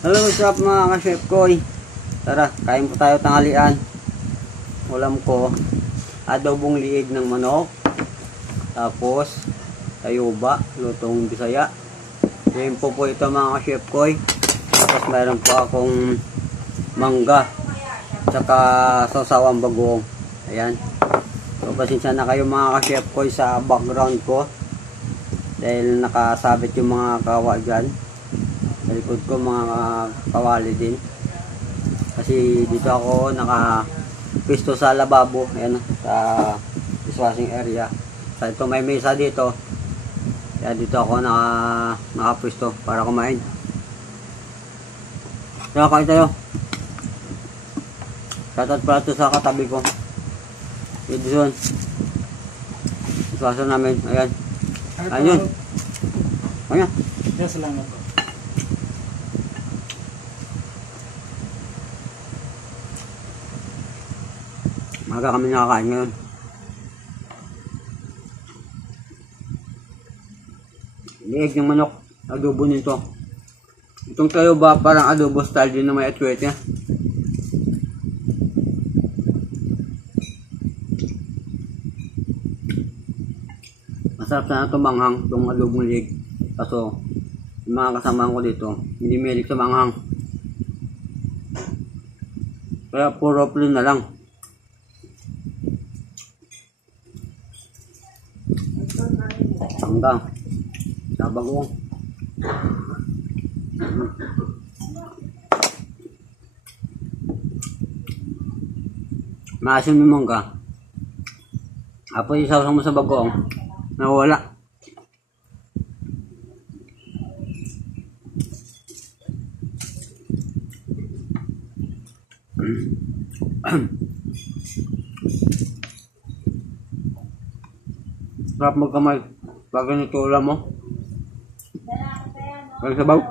Hello, what's up mga ka-chef koy? Tara, kain po tayo tanghalian. Ulam ko, adobong liig ng manok. Tapos, tayuba, lutong Bisaya. Yan po ito mga ka-chef koy. Tapos mayroon po akong mangga. Tsaka sawsawang bagoong. Ayan. So, pasensya na kayo mga ka-chef koy sa background ko. Dahil nakasabit yung mga kawa dyan. Sa likod ko mga kawali din. Kasi dito ako nakapisto sa lababo. Ayan, sa dishwashing area. So ito may mesa dito. Kaya dito ako nakapisto para kumain. Kaya kain tayo. Shoutout pala ito sa katabi ko. Edison. Dishwasher namin. Ayan. Ayun. Ayan. Yes, salamat po. Maga kami nakakain ngayon. Liig ng manok. Adobo nito. Itong tayo ba parang adobo style din na may atwete. Masarap sana itong manghang. Itong adobong liig. Kaso yung mga kasamahan ko dito hindi mahilig sa manghang. Kaya puro plain na lang. Hanggang sa bagoong. Maasim yung mangga. Apo isaw mo sa bagoong. Nawala. Sarap magkamay. Bagay nito ulam mo. Bagay sabaw.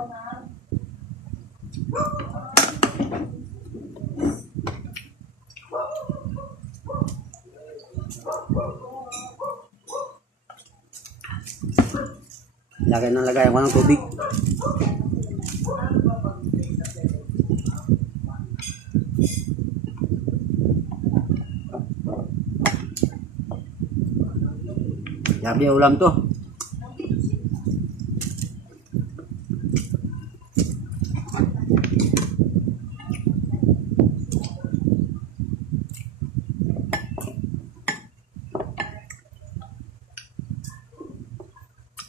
Lagay ako ng tubig. Sabi ulam to.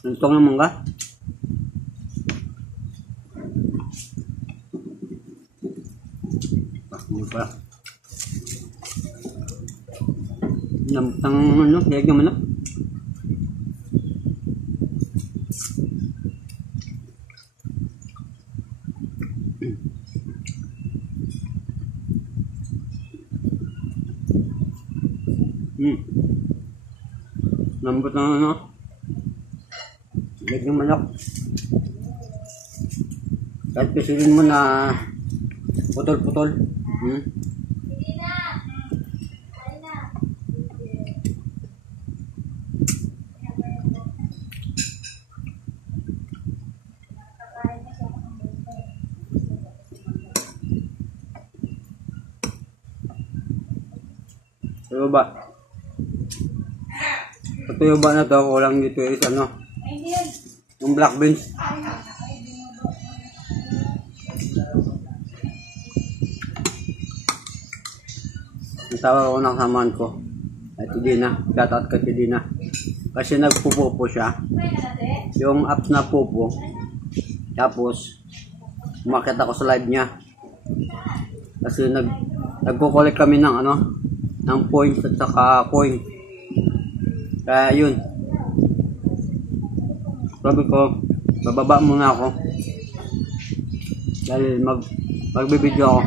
Gusto ng mangga? Hindi pa. Ang ano, liig ng manok. Lambot ng ano. Liig ng manok. Kahit pisilin mo na putol-putol. Tuyo ba? Sa tuyo ba na to, kulang dito is ano? Yung black beans. Natawag ako ng kasamaan ko. At Dina. Shoutout kay Dina. Kasi nagpupo siya. Yung apps na pupo. Tapos, umakit ako sa live niya. Kasi nagko-collect kami ng ano, ng points at saka coin. Kaya yun. Sabi ko, bababa muna ako. Dahil magbibideo ako.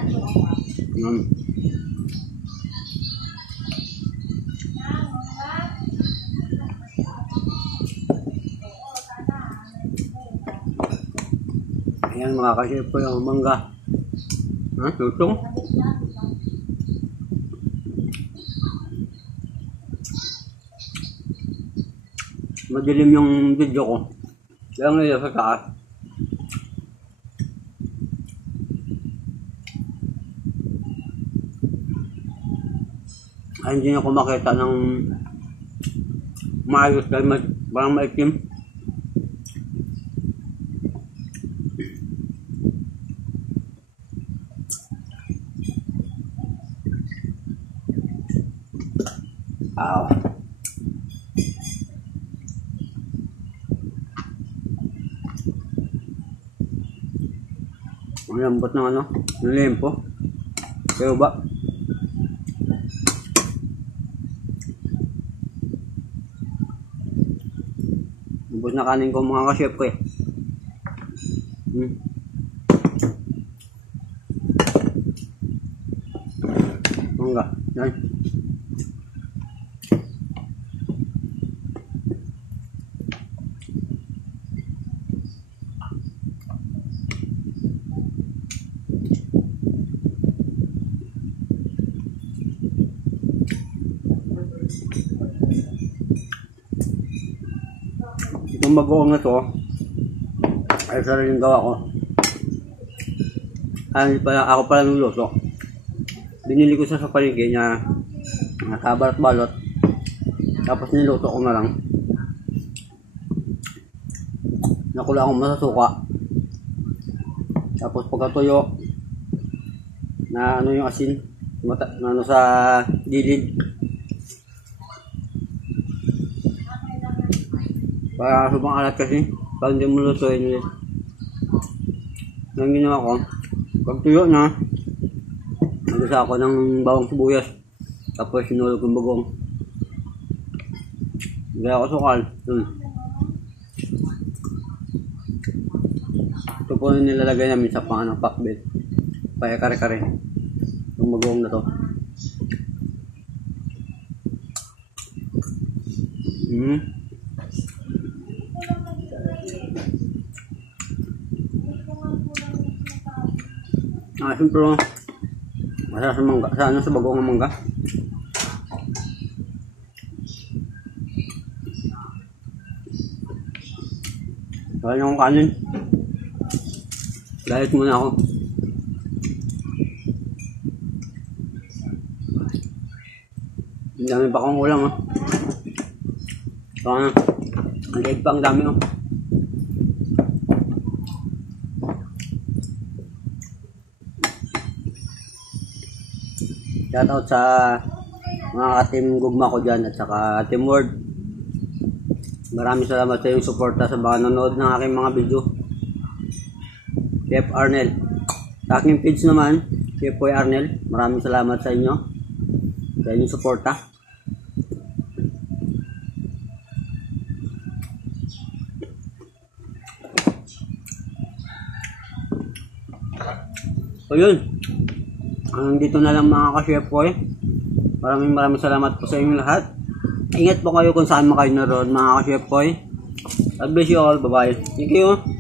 Ayan mga ka-chef po yung mangga. Tutong. Madilim yung video ko. Kaya ngayon sa taas. Ay, hindi ako makita ng maayos dahil parang maitim. Wow. Ang lambot ng ano, ng lempo. Kayo ba? Lambot na kanin ko mga ka-chef ko eh. Mangga. Yan. Itong bagoong na to ay sariling gawa ko. Ako pala nuluto. Binili ko sa palengke niya nakabalot-balot. Tapos niluto ko na lang. Nakula akong masasuka. Tapos pagkatuyo na ano yung asin na ano sa gilid. Para subang alat kasi, pag hindi mo lutuin ulit. Ang ginawa ko, pag tuyo na, nagasa ako ng bawang sibuyas, tapos sinulog yung bagong. Gaya ako sukal. Ito po yung nilalagay namin sa pang pakbet. Paya kare-kare. Yung bagong na to. Siyempre, masarap sa mangga. Sa bagong ng mangga. Kaya yung kanin. Diet muna ako. Ang dami pa akong ulam Kaya ang liig pa ang dami Shoutout sa mga team gugma ko dyan at saka team word. Maraming salamat sa iyong suporta sa mga nanonood ng aking mga video. Chef Arnel. Sa aking page naman, Chef Boy Arnel. Maraming salamat sa inyo. Sa inyong suporta. So yun. Hanggang dito na lang mga ka-chef ko Maraming salamat po sa inyong lahat. Ingat po kayo kung saan man kayo naroon mga ka-chef ko God bless you all. Bye bye. Thank you.